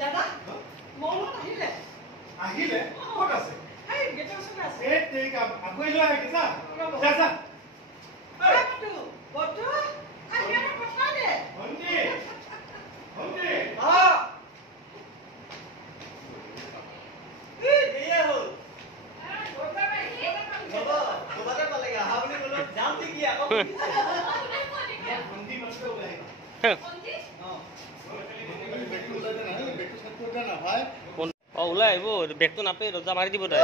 দাদা মৌলত আহিলে আহিলে ক'ত আছে এই গেটৰ ওচৰত আছে এই ঠিক আগুৱাই লৈ আহে যা যা যা বটু বটু আহিলে কথা দে ভণ্টি ভণ্টি এয়া হ'ল বাবা তোমাতে পালেগা আহা বুলি ক'লো যাম নেকি আকৌ ভণ্টি মাত্ৰ ওলাই আহিবা ওলাই আহিব বেগটো নাপে ৰজা মাৰি দিব তাই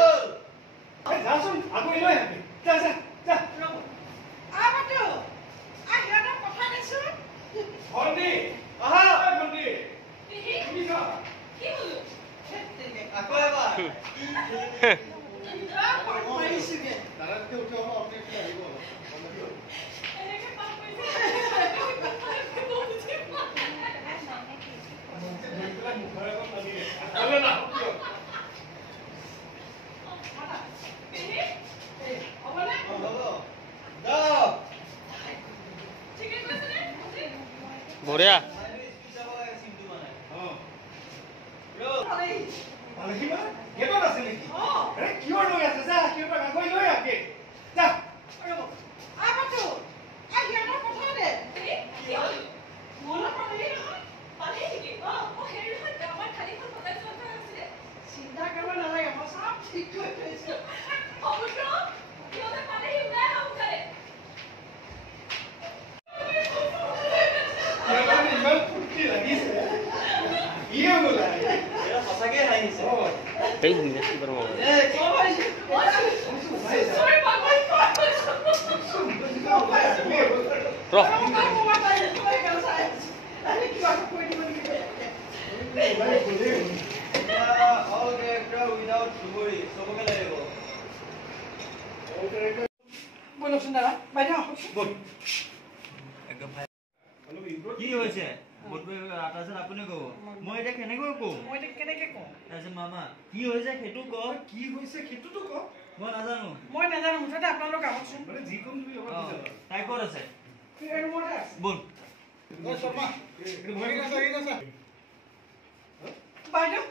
যাচোন আগুৱাই লৈ আহে যা যা যা বটু আহিলে কথা দেচোন ভণ্টি আহা ভণ্টি তুমি যা আকৌ এবাৰ মাৰিছোগে দাদাতকে উঠি অহা আপুনি একটু আহিব মুখৰ আগত লাগিলে আলে না বঢ়িয়া আহিবা গেটত আছে নেকি আৰে কিয় ৰৈ আছে যা কিয়টা আগুৱাই লৈ আহে যা বটু আহিলে কথা দে মৌলত পালেহি নহয় চিন্তা কৰিব নালাগে মই চব ঠিক কৰি থৈছো ইমান ফূৰ্তি লাগিছে ইয়ে বোলাই সঁচাকে হাঁহিছে এই নেক্সট বাৰ মই বলকচোন দাদা বাইদেউ আহকচোন কি হৈছে তাৰপিছত আপুনি কব মই এতিয়া কেনেকৈ কম মই এতিয়া কেনেকে কওঁ তাৰপিছত মামা কি হৈছে সেইটো ক কি হৈছে সেইটোতো ক মই নাজানো মই নাজানো মুঠতে আপোনালোক আহকচোন মানে যি কম তুমি লগত অ, তাই ক'ত আছে এই ৰুমতে আছে বল শৰ্মা এইটো ভৰি নাছা এই নাছা বাইদেউ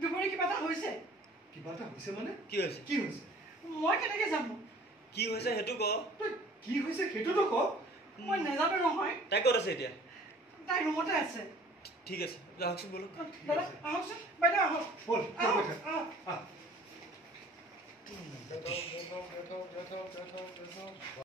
দুপৰীয়া কিবা এটা হৈছে কিবা এটা হৈছে মানে কি হৈছে কি হৈছে মই কেনেকে যাম কি হৈছে সেইটো ক তই কি হৈছে সেইটোতো ক মই নাজানো নহয় তাই ক'ত আছে এতিয়া তাই ৰুমতে আছে ঠিক আছে যাওকচোন বলক দাদা আহকচোন বাইদেউ আহক বল আহক আহ আহক আহ